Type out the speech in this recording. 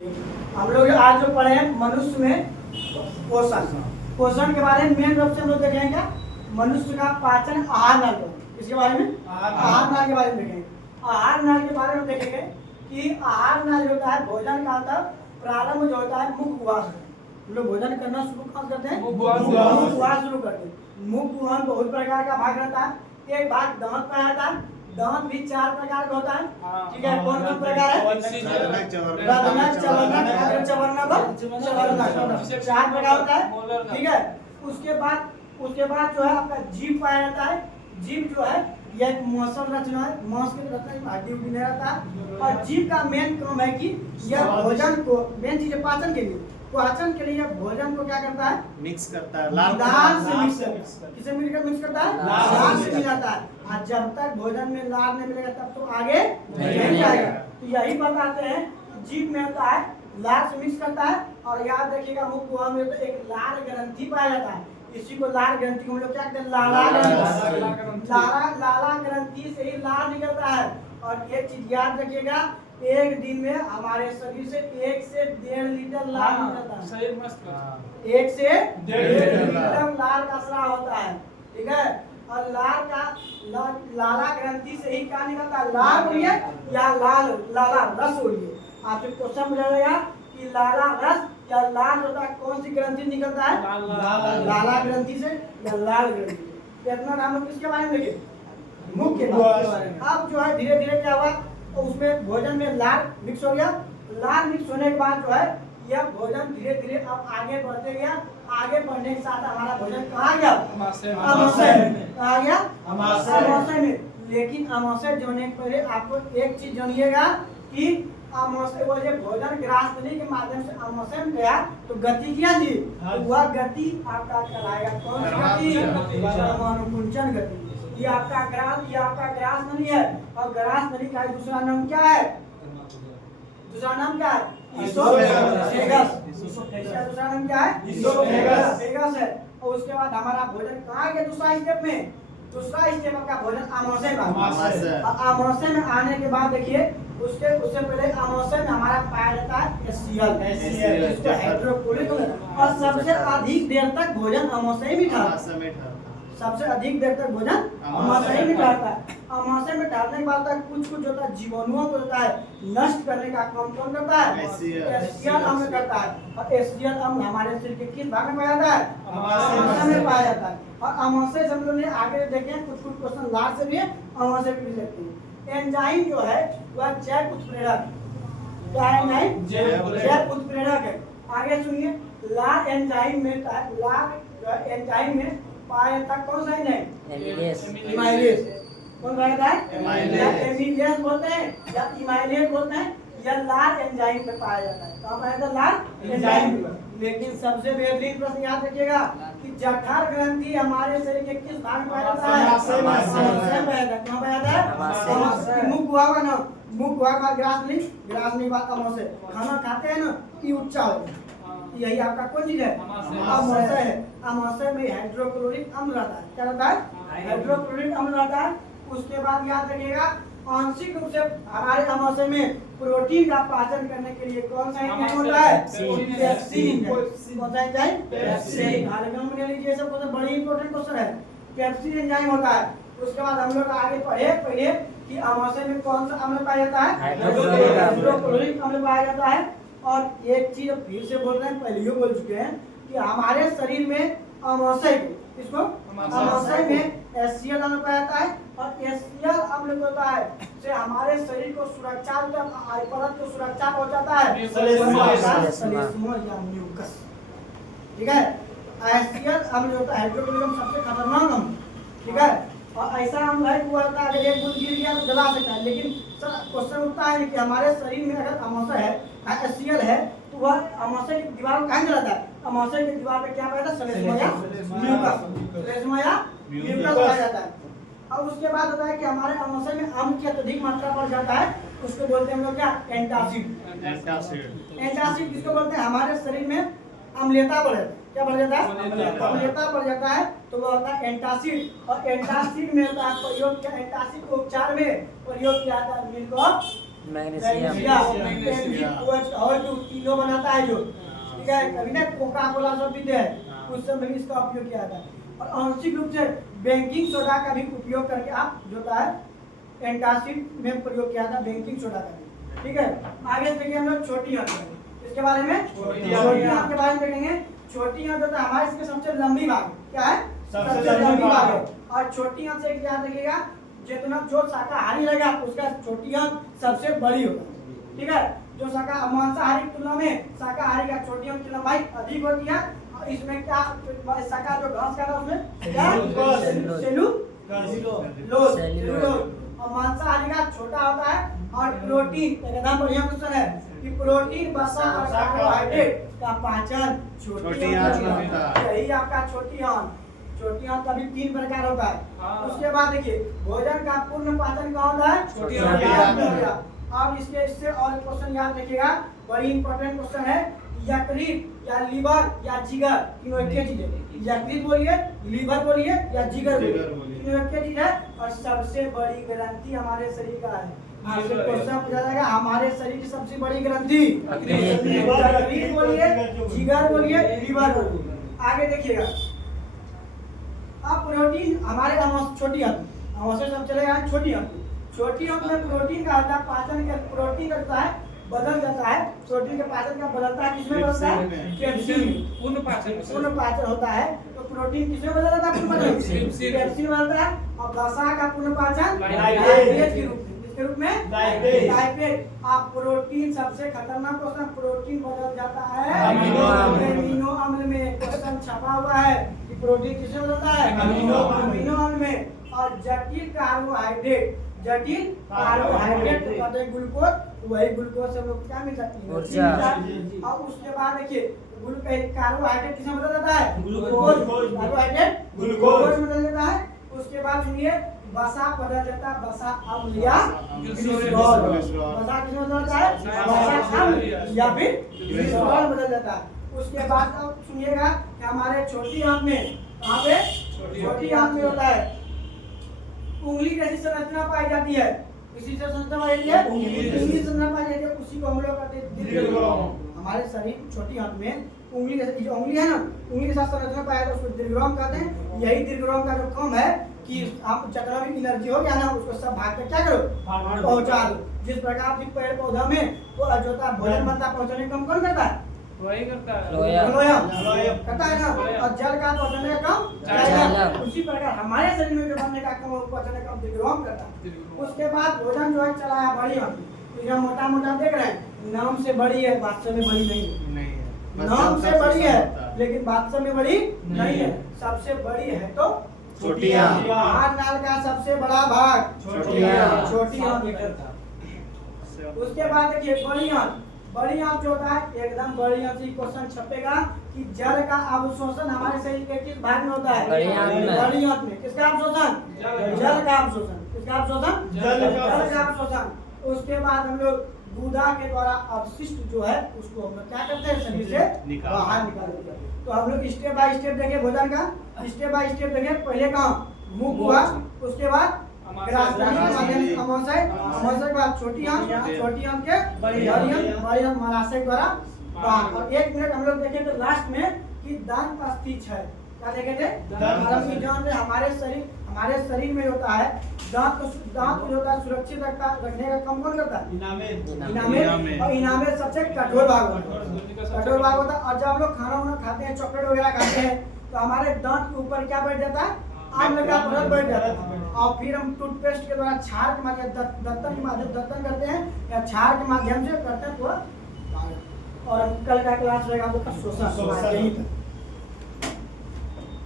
हम लोग आज जो पढ़े हैं मनुष्य में पोषण पोषण के बारे में मेन रूप से हम लोग देखेंगे क्या मनुष्य का पाचन आहार नाल इसके बारे में आहार नाल के बारे में देखेंगे। आहार नाल के बारे में देखेंगे कि आहार नाल जो होता है भोजन का अंतर प्रारंभ जो होता है मुख गुहा से। हम लोग भोजन करना शुरू कहाँ करते हैं? मुख गुहा शुरू करते हैं। मुख गुहा में बहुत प्रकार का भाग रहता है। एक भाग दांत में आता है। दांत भी 4 प्रकार का होता है। ठीक है, कौन कौन प्रकार है? चार प्रकार होता है। ठीक है, उसके बाद जो है आपका जीभ पाया जाता है। जीभ जो है यह एक मौसम रचना है, मांस की रचना हड्डी उड्डी नहीं रहता है। और जीभ का मेन काम है कि यह भोजन को मेन चीज पाचन के लिए भोजन को क्या करता है? मिक्स करता है। लार से मिक्स किसे मिलकर मिक्स करता है? लार से मिलाता है। और जब तक भोजन में लार नहीं मिलेगा तब तो आगे नहीं जाएगा। तो यही बताते हैं जीभ में होता है लार से मिक्स करता है। और याद रखिएगा मुख गुहा में तो एक लार ग्रंथि पाया जाता है। इसी को लार ग्रंथि को हम लोग क्या कहते हैं? लाला ग्रंथि से ही लार निकलता है। और ये चीज याद रखिएगा एक दिन में हमारे शरीर से 1 से 1.5 लीटर लार निकलता है। 1 से 1.5 लीटर लार का स्राव होता है। ठीक है, और लार का लाला ग्रंथि से ही क्या निकलता है? लार बोलिए या लाला रस बोलिए। आपसे क्वेश्चन पूछा जाएगा कि लाला रस या लाल होता है कौन सी ग्रंथि निकलता है? लाला ग्रंथि से या लाल ग्रंथि से। इतना नाम हम किसके बारे में देखें? मुख के बारे में। अब जो है धीरे धीरे क्या हुआ तो उसमें भोजन में लार मिक्स हो गया। लार मिक्स होने के बाद जो है यह भोजन धीरे धीरे अब आगे बढ़ते गया। आगे बढ़ने के साथ हमारा भोजन कहाँ गया? अमाशय में। कहाँ गया? अमाशय में। लेकिन अमाशय जोड़ने के पहले आपको एक चीज जानिएगा कि अमाशय वो जो भोजन ग्रास नली के माध्यम से अमाशय में गया तो गति किया जी, तो वह गति आपका कहलाएगा कौन सी गति? परमाणुकुंचन गति। ये आपका ग्रास नली है। और ग्रास नली का दूसरा नाम क्या है? दूसरा नाम क्या है? इसोफेगस। इसका दूसरा नाम क्या है? इसोफेगस है। और उसके बाद हमारा भोजन कहाँ गया? दूसरा स्टेप में। दूसरा स्टेप आपका भोजन अमाशय में। अमाशय में आने के बाद देखिए उससे पहले अमाशय में हमारा पाया जाता है HCl जिसको हाइड्रोक्लोरिक। और सबसे अधिक देर तक भोजन अमाशय में ठहरता है। सबसे अधिक देर तक भोजन अमाशय में ठहरता है। अमाशय में ठहरने के बाद कुछ होता है जीवाणुओं को होता है नष्ट करने का काम कौन करता है? HCl अम्ल करता है। और HCl अम्ल हमारे शरीर के किस भाग में पाया जाता है? अमाशय में पाया जाता है। और अमाशय से हम लोग आगे देखें कुछ क्वेश्चन लार से भी है, अमाशय भी देखते हैं। एंजाइम जो है वह जैव उत्प्रेरक क्या है? एंजाइम जैव उत्प्रेरक है। आगे सुनिए लार एंजाइम में एंजाइम में पाया जाता कौन सा एंजाइम? इमाइलेज। कौन पाया जाता है? एमिलेज बोलते हैं या इमाइलेज बोलते हैं। यह लार एंजाइम में पाया जाता है। कहाँ पाया जाता है? लार एंजाइम में। लेकिन सबसे बेहतरीन प्रश्न याद रखिएगा कि जठर ग्रंथि हमारे शरीर के किस भाग में पाया जाता है? अमाशय में पाया जाता है। कहाँ पाया जाता है? मुख गुहा का नाम। मुख गुहा का ग्रास नहीं बात अमाशय। खाना खाते हैं ना कि उच्चा हो, यही आपका कौन चीज है? अमाशय है। अमाशय में हाइड्रोक्लोरिक अम्ल रहता है। क्या रहता है? हाइड्रोक्लोरिक अम्ल रहता है। उसके बाद याद रखिएगा आंशिक रूप से हमारे अमाशय में प्रोटीन का पाचन करने के लिए कौन सा एंजाइम होता है? पेप्सिन। कौन सा एंजाइम? पेप्सिन। हालेगम में लीजिए सब क्वेश्चन बड़ी इंपॉर्टेंट क्वेश्चन है। पेप्सिन एंजाइम होता है। उसके बाद हम लोग आगे पढ़े कि अमाशय में कौन सा अम्ल पाया जाता है? हाइड्रोक्लोरिक अम्ल पाया जाता है। और एक चीज फिर से बोल रहे हैं, पहले ही बोल चुके हैं कि हमारे शरीर में अमाशय को इसको अमाशय में HCl अम्ल पाया जाता है। और HCl अम्ल होता है से हमारे शरीर को सुरक्षा परत को सुरक्षा पहुंचाता है श्लेष्मा या म्यूकस। ठीक है, HCl अम्ल होता है हाइड्रोक्लोरिक सबसे खतरनाक अम्ल। ठीक है, और ऐसा अम्ल है कि अगर एक बूंद गिर गया तो जला सकता है। लेकिन सर क्वेश्चन उठता है कि हमारे शरीर में अगर अमाशय है HCl है तो वह अमाशय की दीवार को कहाँ जलाता है? अमाशय की दीवार पे क्या पाया जाता है? श्लेष्मा या म्यूकस पाया जाता है। और उसके बाद होता है कि हमारे अमाशय में अम्ल की अत्यधिक मात्रा बढ़ जाता है। उसको बोलते हैं हम लोग क्या? एंटासिड। एंटासिड किसको बोलते हैं? हमारे शरीर में अम्लता बढ़ जाता है। क्या बढ़ जाता है? अम्लता बढ़ जाता है तो वह होता है एंटासिड। और एंटासिड में होता है प्रयोग, एंटासिड को उपचार में प्रयोग किया जाता है MgOH तीनों बनाता है जो, ठीक है। कभी ना कोका कोला सब पीते हैं, उस समय भी इसका उपयोग किया जाता है। और आंशिक रूप से बेकिंग सोडा का भी उपयोग करके आप जो होता है एंटासिड में प्रयोग किया था, बेकिंग सोडा का भी, ठीक है। आगे देखिए हम लोग छोटी आंत, इसके बारे में छोटी आंत के बारे में देखेंगे। छोटी आंत होता है हमारे इसके सबसे लंबी भाग, क्या है? सबसे लंबी भाग है। और छोटी आंत से याद रखिएगा, जितना जो शाकाहारी रहेगा उसका छोटी आंत सबसे बड़ी होगी, ठीक है। जो मांसाहारी की तुलना में शाकाहारी का छोटी आंत की लंबाई अधिक होती है। और इसमें क्या शाका जो घास खाता है उसमें क्या सेलुलोज, और मांसाहारी का छोटा होता है। और प्रोटीन, एकदम बढ़िया क्वेश्चन है कि प्रोटीन, वसा और कार्बोहाइड्रेट का पाचन छोटी आंत में होता है। यही आपका छोटी आंत। छोटी आंत का भी 3 प्रकार होता है। उसके बाद देखिए भोजन का पूर्ण पाचन कहाँ होता है? छोटी आंत में होता है। अब इससे और क्वेश्चन याद रखिएगा, बड़ी इंपॉर्टेंट क्वेश्चन है। यकृत या लीवर या जिगर, तीनों एक चीज है। यकृत बोलिए, लीवर बोलिए या जिगर बोलिए, तीनों एक चीज है। और सबसे बड़ी ग्रंथि हमारे शरीर का है। आपसे क्वेश्चन पूछा जाएगा हमारे शरीर की सबसे बड़ी ग्रंथि यकृत बोलिए, जिगर बोलिए, लीवर बोलिए। आगे देखिएगा, अब प्रोटीन हमारे छोटी आंत, से सब चलेगा छोटी आंत। छोटी आंत में प्रोटीन का होता है पाचन का, प्रोटीन करता है बदल जाता है। प्रोटीन का पाचन का बदलता है, किसमें बदलता है? कैप्सूल में। पूर्ण पाचन होता है तो प्रोटीन किसमें बदल जाता है? पूर्ण पाचन कैप्सूल में बदलता है। और वसा का पूर्ण पाचन लाइपेज के रूप में लाइपेज। आप प्रोटीन सबसे खतरनाक क्वेश्चन, प्रोटीन बदल जाता है अमीनो अम्ल में। क्वेश्चन छपा हुआ है कि प्रोटीन किसमें बदलता है? अमीनो अम्ल में। और जटिल कार्बोहाइड्रेट कहते हैं ग्लूकोज, वही ग्लूकोज से हम लोग क्या मिल जाती है? और उसके बाद देखिए कार्बोहाइड्रेट किसमें बदल जाता है? ग्लूकोज। कार्बोहाइड्रेट ग्लूकोज बदल जाता है। उसके बाद सुनिए वसा बदल जाता है, वसा अम्ल या ग्लिसरॉल। वसा किसमें बदल जाता है? वसा अम्ल या फिर ग्लिसरॉल बदल जाता है। उसके बाद अब सुनिएगा कि हमारे छोटी आंत में, कहाँ पे? छोटी आंत में होता है उंगली जैसी संरचना पाई जाती है। इसी से संरचना पाई जाती है, उंगली संरचना पाई जाती है, उसी को हम लोग कहते हैं दीर्घरोम। हमारे शरीर छोटी आंत में उंगली जैसे जो उंगली है ना, उंगली के साथ संरचना पाया जाता है, उसको दीर्घरोम कहते हैं। यही दीर्घरोम का जो काम है कि आप जितना भी एनर्जी हो गया ना उसको सब भाग कर क्या करो? पहुंचा दो। जिस प्रकार से पेड़ पौधा में वो अजोता भोजन बनता पहुंचाने का काम कौन करता है? वही करता है, करता है ना। और जल का पहुंचाने का काम जायलम। उसी प्रकार हमारे शरीर में जो बनने का काम पहुंचाने का काम दीर्घरोम करता है। उसके बाद भोजन जो है चला है बड़ी आंत। तो जो मोटा मोटा देख रहे हैं, नाम से बड़ी है, वास्तव में बड़ी नहीं है। नाम से बड़ी है लेकिन वास्तव में बड़ी नहीं है। सबसे बड़ी है तो छोटी आंत। नाल का सबसे बड़ा भाग छोटी आंत। उसके बाद देखिए बड़ी आंत। बड़ी आंत जो होता है एकदम बड़ी आंत से क्वेश्चन छपेगा कि जल का अवशोषण हमारे शरीर के किस भाग में होता है? बड़ी आंत में। किसका अवशोषण? जल का अवशोषण। किसका अवशोषण? जल का अवशोषण। उसके बाद हम लोग गुदा के द्वारा अपशिष्ट जो है उसको हम लोग क्या करते हैं? शरीर से बाहर निकाल देते हैं। तो हम लोग स्टेप बाय स्टेप देखें भोजन का, स्टेप बाय स्टेप देखें। पहले कहाँ? मुख हुआ, उसके बाद अमाशय के बाद छोटी आंत के बड़ी आंत महाशय द्वारा बाहर। और 1 मिनट हम लोग देखें तो लास्ट में कि दांत का स्थित है। क्या देखे थे? हमारे शरीर में होता है दांत को जो होता है सुरक्षित रखने का काम कौन करता है? इनामेल। और इनामेल सबसे कठोर भाग होता है। और जब हम लोग खाना खाते हैं, चॉकलेट वगैरह खाते हैं, तो हमारे दांत के ऊपर क्या बैठ जाता है? आम्ल का परत बैठ जाता है। और फिर हम टूथपेस्ट के द्वारा छार के माध्यम दंतन करते हैं या छार के माध्यम से करते हैं। और कल का क्लास रहेगा आपका शोषण।